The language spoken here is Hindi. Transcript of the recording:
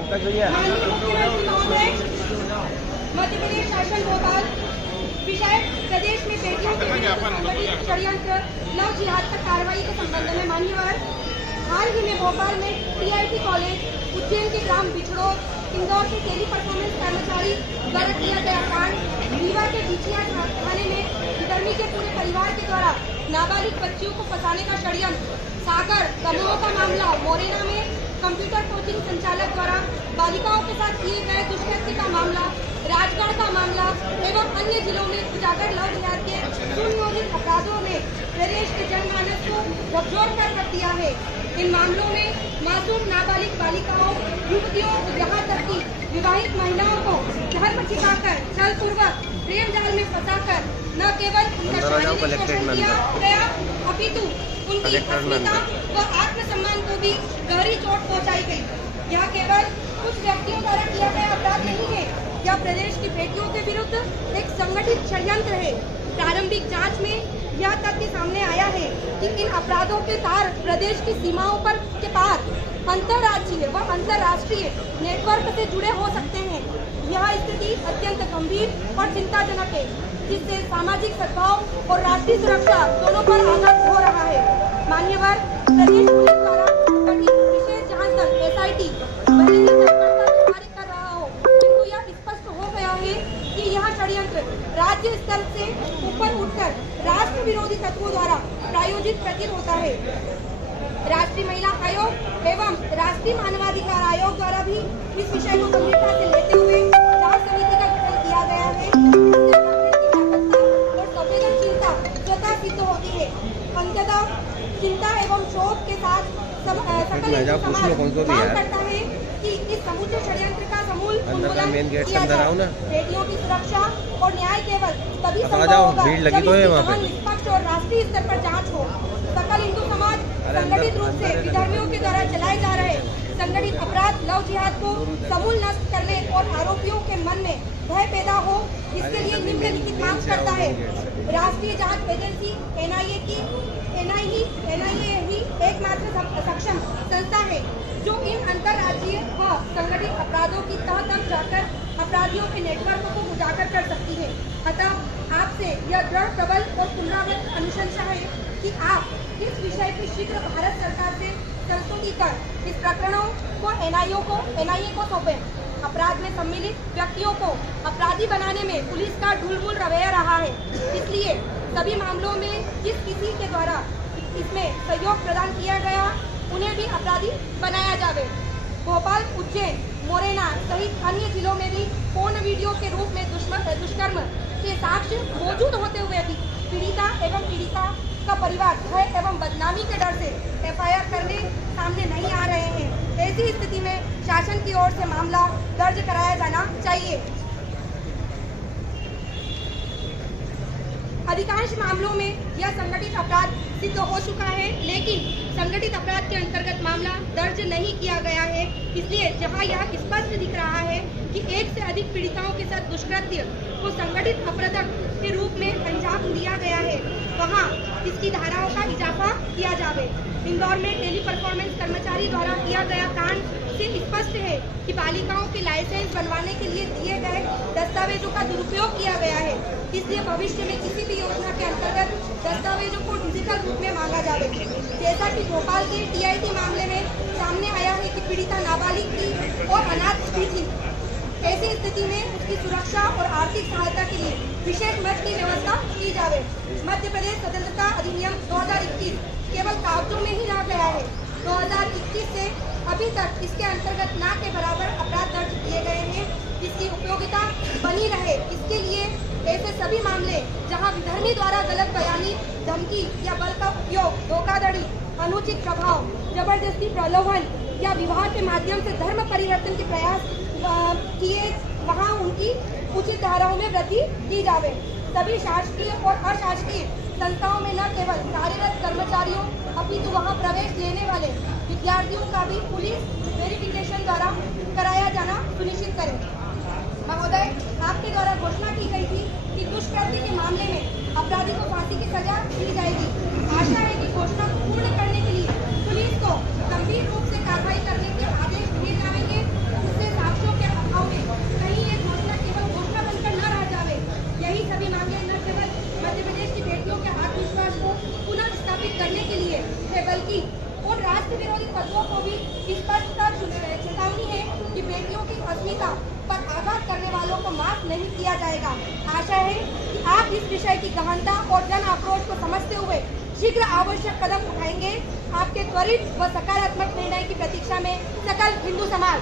माननीय मुख्यमंत्री महोदय, मध्य प्रदेश शासन भोपाल विषय प्रदेश में बेटियों के विरुद्ध षड्यंत्र लव जिहाद पर कार्रवाई के संबंध में मान्यवर हाल ही में भोपाल में टीआईटी कॉलेज, उज्जैन के ग्राम बिछड़ो, इंदौर के टेली परफॉर्मेंस कर्मचारी द्वारा किया गया कांड, रीवा के बिछिया थाने में विधर्मी के पूरे परिवार के द्वारा नाबालिग बच्चियों को फंसाने का षड्यंत्र, सागर दमोह का मामला, मोरेना में कंप्यूटर कोचिंग संचालक द्वारा बालिकाओं के साथ किए गए दुष्कृत्य का मामला, राजगढ़ का मामला एवं अन्य जिलों में उजागर लव जिहाद के सुनियोजित अपराधों ने प्रदेश के जनमानस को झकझोर कर रख दिया है। इन मामलों में मासूम नाबालिग बालिकाओं, युवतियों, यहाँ तक कि विवाहित महिलाओं को धर्म छिपाकर छलपूर्वक प्रेम जाल में फंसाकर न केवल उनका शारीरिक शोषण किया गया अपितु उनकी अस्मिता व आत्मसम्मान को भी गहरी चोट पहुंचाई गई। यह केवल कुछ व्यक्तियों द्वारा किया गया अपराध नहीं है, यह प्रदेश की बेटियों के विरुद्ध एक संगठित षड्यंत्र है। प्रारंभिक जांच में यह तथ्य सामने आया है कि इन अपराधों के तार प्रदेश की सीमाओं पर के पार अंतर्राज्यीय व अंतर्राष्ट्रीय नेटवर्क से जुड़े हो सकते हैं। यह स्थिति अत्यंत गंभीर और चिंताजनक है, जिससे सामाजिक सद्भाव और राष्ट्रीय सुरक्षा दोनों पर आघात हो रहा है। मान्यवर, प्रदेश पुलिस द्वारा गठित विशेष जांच दल SIT भले ही तत्परता से कार्य कर रहा हो, किंतु यह स्पष्ट हो गया है कि यह षड्यंत्र राज्य स्तर से ऊपर उठकर राष्ट्र विरोधी तत्वों द्वारा प्रायोजित प्रतीत होता है। राष्ट्रीय महिला आयोग एवं राष्ट्रीय मानवाधिकार आयोग द्वारा भी इस विषय को गंभीरता से लेते हुए जांच समिति का गठन किया गया है। और संवेदनशीलता स्वतः सिद्ध होती है। अंततः चिंता एवं शोक के साथ सकल समाज मांग करता है कि इस समूचे षड्यंत्र का समूल उन्मूलन किया जाए। बेटियों की सुरक्षा और न्याय केवल तभी संभव होगा जब निष्पक्ष और राष्ट्रीय स्तर पर जांच हो। सकल हिंदू समाज संगठित रूप से विधर्मियों के द्वारा चलाए जा रहे संगठित अपराध लव जिहाद को समूल नष्ट करने और आरोपियों के मन में भय पैदा हो, इसके लिए निम्नलिखित मांग करता है। राष्ट्रीय जांच एजेंसी NIA ही एकमात्र सक्षम संस्था है जो इन अंतर्राज्यीय व संगठित अपराधों की तह तक जाकर अपराधियों के नेटवर्क को उजागर कर सकती है। अतः आपसे यह दृढ़, प्रबल और पुनरावृत्त अनुशंसा है कि आप इस विषय की शीघ्र भारत सरकार से संस्तुति कर इस प्रकरणों को NIA को सौंपें। अपराध में सम्मिलित व्यक्तियों को अपराधी बनाने में पुलिस का ढुलमुल रवैया रहा है, इसलिए सभी मामलों में जिस किसी के द्वारा इसमें सहयोग प्रदान किया गया उन्हें भी अपराधी बनाया जावे। भोपाल, उज्जैन, मोरेना सहित अन्य जिलों में भी फोन वीडियो के रूप में दुष्कर्म के साक्ष्य मौजूद होते हुए भी पीड़िता एवं पीड़िता का परिवार भय एवं बदनामी के डर से FIR करने सामने नहीं आ रहे हैं। ऐसी स्थिति में शासन की ओर से मामला दर्ज कराया जाना चाहिए। अधिकांश मामलों में यह संगठित अपराध सिद्ध हो चुका है, लेकिन संगठित अपराध के अंतर्गत मामला दर्ज नहीं किया गया है। इसलिए जहां यह स्पष्ट दिख रहा है कि एक से अधिक पीड़िताओं के साथ दुष्कृत्य को संगठित अपराध के रूप में अंजाम दिया गया है, वहां इसकी धाराओं का इजाफा किया जावे। इंदौर में टेली परफॉर्मेंस कर्मचारी द्वारा किया गया कांड से स्पष्ट है कि बालिकाओं के लाइसेंस बनवाने के लिए दिए गए दस्तावेजों का दुरुपयोग किया गया है। इसलिए भविष्य में किसी भी योजना के अंतर्गत दस्तावेजों को डिजिटल रूप में मांगा जावे। जैसा कि भोपाल के TIT मामले में सामने आया है कि पीड़िता नाबालिग थी और अनाथ भी थी। ऐसी स्थिति में उसकी सुरक्षा और आर्थिक सहायता के लिए विशेष मद की व्यवस्था की जावे। मध्य प्रदेश स्वतंत्रता अधिनियम 2021 केवल कागजों में ही रह गया है। 2021 से अभी तक इसके अंतर्गत ना के बराबर अपराध दर्ज किए गए हैं। इसकी उपयोगिता बनी रहे, इसके लिए ऐसे सभी मामले जहां विधर्मी द्वारा गलत बयानी, धमकी या बल का उपयोग, धोखाधड़ी, अनुचित प्रभाव, जबरदस्ती प्रलोभन या विवाह के माध्यम से धर्म परिवर्तन के प्रयास किए, वहां उनकी उचित धाराओं में वृद्धि की जावे। सभी शासकीय और अशासकीय संस्थाओं में न केवल कार्यरत कर्मचारियों अपितु वहां प्रवेश लेने वाले विद्यार्थियों का भी पुलिस वेरिफिकेशन द्वारा कराया जाना सुनिश्चित करें। महोदय, आपके द्वारा घोषणा की गई थी कि दुष्कृत्य के मामले में अपराधी को फांसी की सजा दी जाएगी। आशा है कि घोषणा को पूर्ण करने के लिए पुलिस को गंभीर रूप से कार्रवाई करने के आदेश दिए जाएंगे। अस्मिता पर आघात करने वालों को माफ नहीं किया जाएगा। आशा है कि आप इस विषय की गहनता और जन आक्रोश को समझते हुए शीघ्र आवश्यक कदम उठाएंगे। आपके त्वरित व सकारात्मक निर्णय की प्रतीक्षा में सकल हिंदू समाज।